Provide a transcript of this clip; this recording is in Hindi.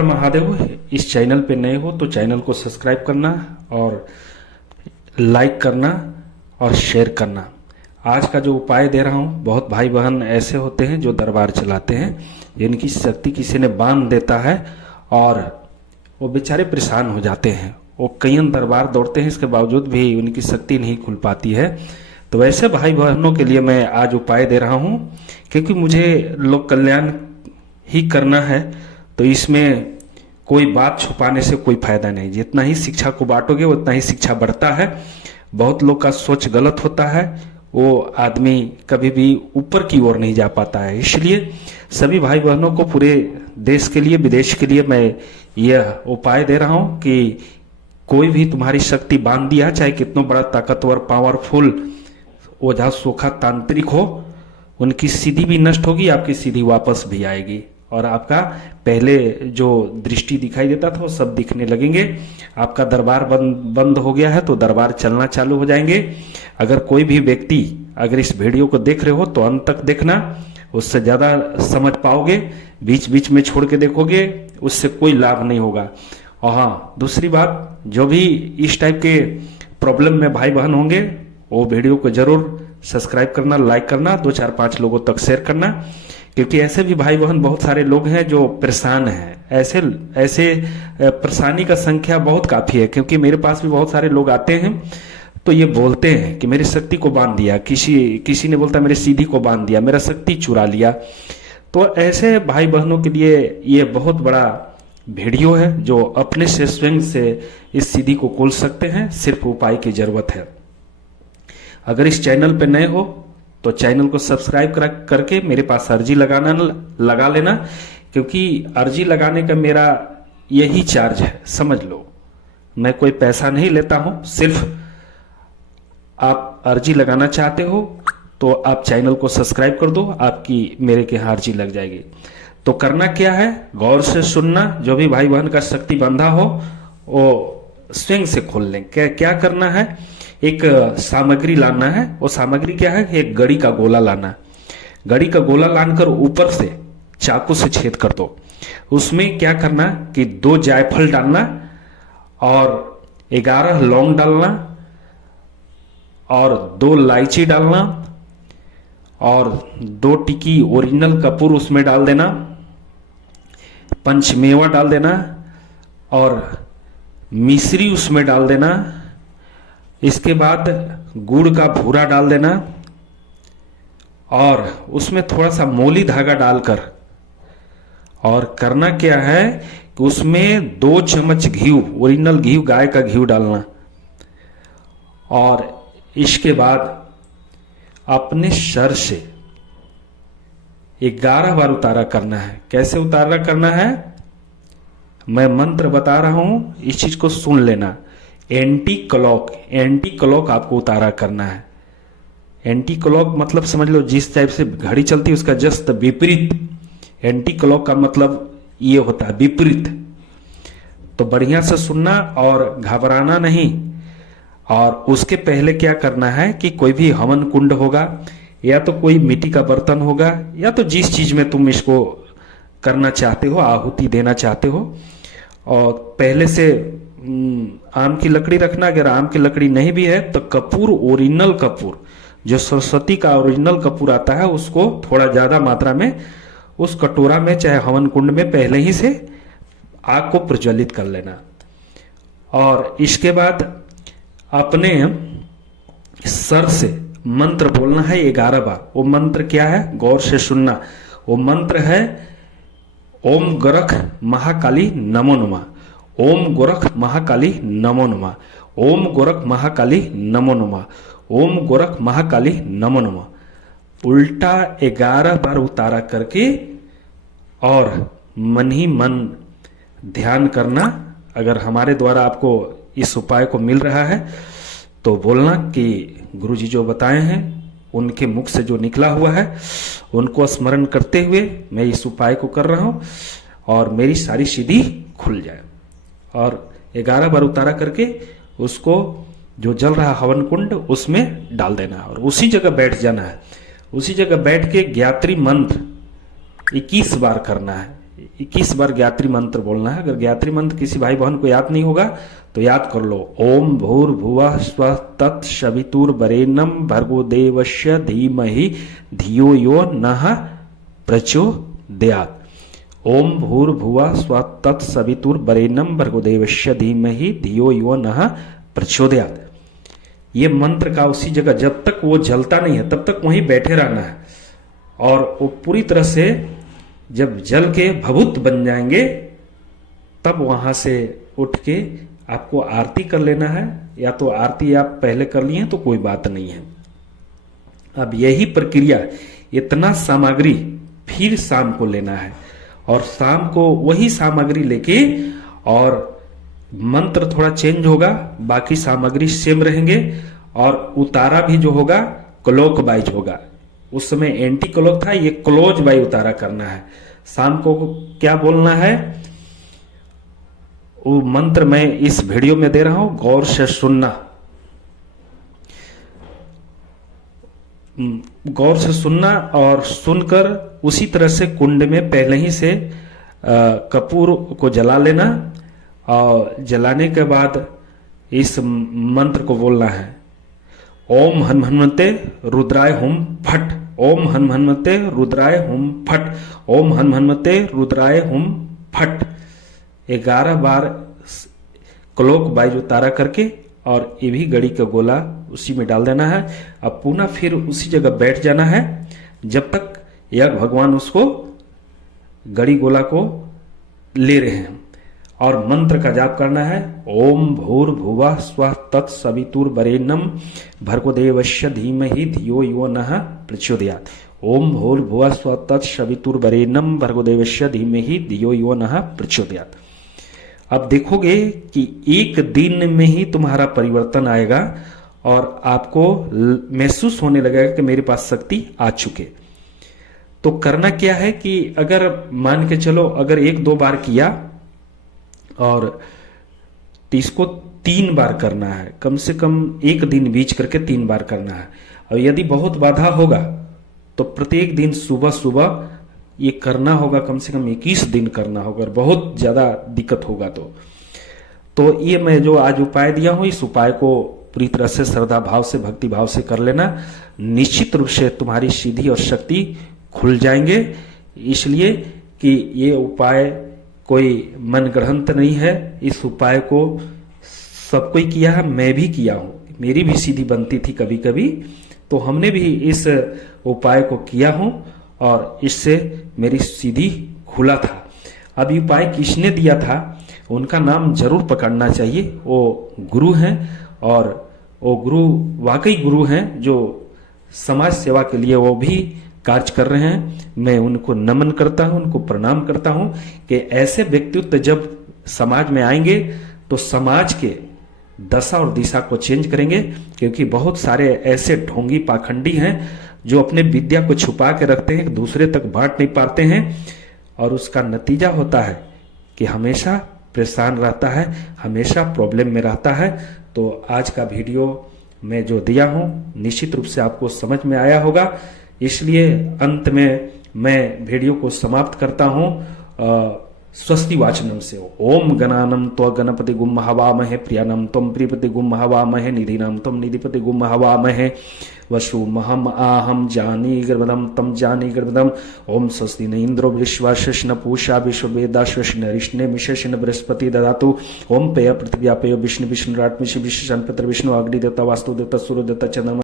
हर महादेव। इस चैनल पे नए हो तो चैनल को सब्सक्राइब करना और लाइक करना और शेयर करना। आज का जो उपाय दे रहा हूँ, बहुत भाई बहन ऐसे होते हैं जो दरबार चलाते हैं, जिनकी शक्ति किसी ने बांध देता है और वो बेचारे परेशान हो जाते हैं। वो कई दरबार दौड़ते हैं, इसके बावजूद भी उनकी शक्ति नहीं खुल पाती है। तो वैसे भाई बहनों के लिए मैं आज उपाय दे रहा हूँ, क्योंकि मुझे लोक कल्याण ही करना है। तो इसमें कोई बात छुपाने से कोई फायदा नहीं। जितना ही शिक्षा को बांटोगे उतना ही शिक्षा बढ़ता है। बहुत लोग का सोच गलत होता है, वो आदमी कभी भी ऊपर की ओर नहीं जा पाता है। इसलिए सभी भाई बहनों को, पूरे देश के लिए, विदेश के लिए मैं यह उपाय दे रहा हूँ कि कोई भी तुम्हारी शक्ति बांध दिया, चाहे कितना बड़ा ताकतवर पावरफुल ओझा सोखा तांत्रिक हो, उनकी सीधी भी नष्ट होगी, आपकी सीधी वापस भी आएगी और आपका पहले जो दृष्टि दिखाई देता था वो सब दिखने लगेंगे। आपका दरबार बंद हो गया है तो दरबार चलना चालू हो जाएंगे। अगर कोई भी व्यक्ति अगर इस वीडियो को देख रहे हो तो अंत तक देखना, उससे ज़्यादा समझ पाओगे। बीच बीच में छोड़ के देखोगे उससे कोई लाभ नहीं होगा। और हाँ, दूसरी बात, जो भी इस टाइप के प्रॉब्लम में भाई बहन होंगे वो वीडियो को जरूर सब्सक्राइब करना, लाइक करना, 2-4-5 लोगों तक शेयर करना, क्योंकि ऐसे भी भाई बहन बहुत सारे लोग हैं जो परेशान हैं। ऐसे परेशानी का संख्या बहुत काफ़ी है, क्योंकि मेरे पास भी बहुत सारे लोग आते हैं तो ये बोलते हैं कि मेरी शक्ति को बांध दिया, किसी ने बोलता मेरी सीधी को बांध दिया, मेरा शक्ति चुरा लिया। तो ऐसे भाई बहनों के लिए ये बहुत बड़ा वीडियो है जो अपने से स्वयं से इस सीधी को खोल सकते हैं। सिर्फ उपाय की जरूरत है। अगर इस चैनल पे नए हो तो चैनल को सब्सक्राइब करके मेरे पास अर्जी लगा लेना, क्योंकि अर्जी लगाने का मेरा यही चार्ज है, समझ लो। मैं कोई पैसा नहीं लेता हूं, सिर्फ आप अर्जी लगाना चाहते हो तो आप चैनल को सब्सक्राइब कर दो, आपकी मेरे के यहाँ अर्जी लग जाएगी। तो करना क्या है, गौर से सुनना। जो भी भाई बहन का शक्ति बंधा हो वो स्वयं से खोल लें। क्या करना है, एक सामग्री लाना है। वो सामग्री क्या है, एक गड़ी का गोला लाना। गड़ी का गोला लाकर ऊपर से चाकू से छेद कर दो। उसमें क्या करना कि 2 जायफल डालना और 11 लौंग डालना और 2 इलायची डालना और 2 टिकी ओरिजिनल कपूर उसमें डाल देना, पंचमेवा डाल देना और मिश्री उसमें डाल देना। इसके बाद गुड़ का भूरा डाल देना और उसमें थोड़ा सा मोली धागा डालकर, और करना क्या है कि उसमें 2 चम्मच घी, ओरिजिनल घी, गाय का घी डालना। और इसके बाद अपने सर से 11 बार उतारा करना है। कैसे उतारा करना है, मैं मंत्र बता रहा हूं, इस चीज को सुन लेना। एंटी क्लॉक आपको उतारा करना है। एंटी क्लॉक मतलब समझ लो, जिस टाइप से घड़ी चलती है उसका जस्ट विपरीत। एंटी क्लॉक का मतलब ये होता है विपरीत। तो बढ़िया से सुनना और घबराना नहीं। और उसके पहले क्या करना है कि कोई भी हवन कुंड होगा या तो कोई मिट्टी का बर्तन होगा या तो जिस चीज में तुम इसको करना चाहते हो, आहुति देना चाहते हो, और पहले से आम की लकड़ी रखना। अगर आम की लकड़ी नहीं भी है तो कपूर, ओरिजिनल कपूर, जो सरस्वती का ओरिजिनल कपूर आता है, उसको थोड़ा ज्यादा मात्रा में उस कटोरा में चाहे हवन कुंड में पहले ही से आग को प्रज्वलित कर लेना। और इसके बाद अपने सर से मंत्र बोलना है 11 बार। वो मंत्र क्या है, गौर से सुनना। वो मंत्र है ओम गोरख महाकाली नमो नमः। ओम गोरख महाकाली नमो नमः। ओम गोरख महाकाली नमो नमः। ओम गोरख महाकाली नमो नमः। उल्टा 11 बार उतारा करके और मन ही मन ध्यान करना। अगर हमारे द्वारा आपको इस उपाय को मिल रहा है तो बोलना कि गुरुजी जो बताए हैं उनके मुख से जो निकला हुआ है उनको स्मरण करते हुए मैं इस उपाय को कर रहा हूं और मेरी सारी सीधी खुल जाए। और 11 बार उतारा करके उसको जो जल रहा हवन कुंड उसमें डाल देना है और उसी जगह बैठ जाना है। उसी जगह बैठ के गायत्री मंत्र 21 बार करना है। 21 बार गायत्री मंत्र बोलना है। अगर गायत्री मंत्र किसी भाई बहन को याद नहीं होगा तो याद कर लो, ओम भूर्भुवः स्वः तत्सवितुर्वरेण्यं भर्गो देवस्य धीमहि धियो यो नः प्रचोदयात्। ओम भूर्भुवः स्वः तत्सवितुर्वरेण्यं भर्गो देवस्य धीमहि धियो यो नः प्रचोदयात्। ये मंत्र का उसी जगह जब तक वो जलता नहीं है तब तक वहीं बैठे रहना है, और वो पूरी तरह से जब जल के भभूत बन जाएंगे तब वहां से उठ के आपको आरती कर लेना है, या तो आरती आप पहले कर लिए तो कोई बात नहीं है। अब यही प्रक्रिया, इतना सामग्री फिर शाम को लेना है, और शाम को वही सामग्री लेके, और मंत्र थोड़ा चेंज होगा, बाकी सामग्री सेम रहेंगे, और उतारा भी जो होगा क्लॉक वाइज होगा। उस समय एंटी क्लॉक था, ये क्लोज बाई उतारा करना है। शाम को क्या बोलना है वो मंत्र मैं इस वीडियो में दे रहा हूं, गौर से सुनना, गौर से सुनना, और सुनकर उसी तरह से कुंड में पहले ही से कपूर को जला लेना, और जलाने के बाद इस मंत्र को बोलना है, ओम हनुमते रुद्राय हुम फट, ओम हनुमते रुद्राय हुम फट, ओम हनुमते रुद्राय हुम फट। 11 बार क्लॉक वाइज उतारा करके, और ये भी घड़ी का गोला उसी में डाल देना है। अब पुनः फिर उसी जगह बैठ जाना है जब तक यज्ञ भगवान उसको घड़ी गोला को ले रहे हैं, और मंत्र का जाप करना है, ओम भूर्भुवः स्वः तत्सवितुर्वरेण्यं भर्गो देवस्य धीमहि धियो यो नः प्रचोदयात्। ओम भूर्भुवः स्वः तत्सवितुर्वरेण्यं भर्गो देवस्य धीमहि धियो यो नः प्रचोदयात्। अब देखोगे कि एक दिन में ही तुम्हारा परिवर्तन आएगा, और आपको महसूस होने लगेगा कि मेरे पास शक्ति आ चुके। तो करना क्या है कि अगर मान के चलो, अगर 1-2 बार किया, और इसको 3 बार करना है, कम से कम एक दिन बीच करके 3 बार करना है। और यदि बहुत बाधा होगा तो प्रत्येक दिन सुबह सुबह ये करना होगा, कम से कम 21 दिन करना होगा, और बहुत ज्यादा दिक्कत होगा तो ये मैं जो आज उपाय दिया हूं, इस उपाय को पूरी तरह से श्रद्धा भाव से, भक्ति भाव से कर लेना। निश्चित रूप से तुम्हारी सिद्धि और शक्ति खुल जाएंगे, इसलिए कि ये उपाय कोई मन ग्रंथ नहीं है। इस उपाय को सब कोई किया है, मैं भी किया हूं, मेरी भी सीधी बनती थी कभी कभी, तो हमने भी इस उपाय को किया हूं, और इससे मेरी सीधी खुला था। अब ये उपाय किसने दिया था उनका नाम जरूर पकड़ना चाहिए। वो गुरु हैं, और वो गुरु वाकई गुरु हैं जो समाज सेवा के लिए वो भी कार्य कर रहे हैं। मैं उनको नमन करता हूं, उनको प्रणाम करता हूं कि ऐसे व्यक्तित्व जब समाज में आएंगे तो समाज के दशा और दिशा को चेंज करेंगे, क्योंकि बहुत सारे ऐसे ढोंगी पाखंडी हैं जो अपने विद्या को छुपा के रखते हैं, दूसरे तक बांट नहीं पाते हैं, और उसका नतीजा होता है कि हमेशा परेशान रहता है, हमेशा प्रॉब्लम में रहता है। तो आज का वीडियो मैं जो दिया हूं निश्चित रूप से आपको समझ में आया होगा, इसलिए अंत में मैं वीडियो को समाप्त करता हूं स्वस्ति वाचनम से। ओम गणानम त्व गणपति गुम हवामहे, प्रियानम त्वं प्रियपति गुम हवामहे, निधिनाम त्वं निधिपति गुम हवामहे, वसुमहम आहम जानी गर्भदम तम जानी गर्भदम। ओम स्वस्ति न इंद्रो विश्वाशेषन पूषा विश्ववेदाश्वशन ऋष्णे मिशेषन बृहस्पति ददातु। ओम पेय पृथ्व्यापेय विष्णु विष्णुराट विष्णु विष्णु पितृ विष्णु अग्नि देवता वास्तु देवता सूर्य देवता चंद्रमा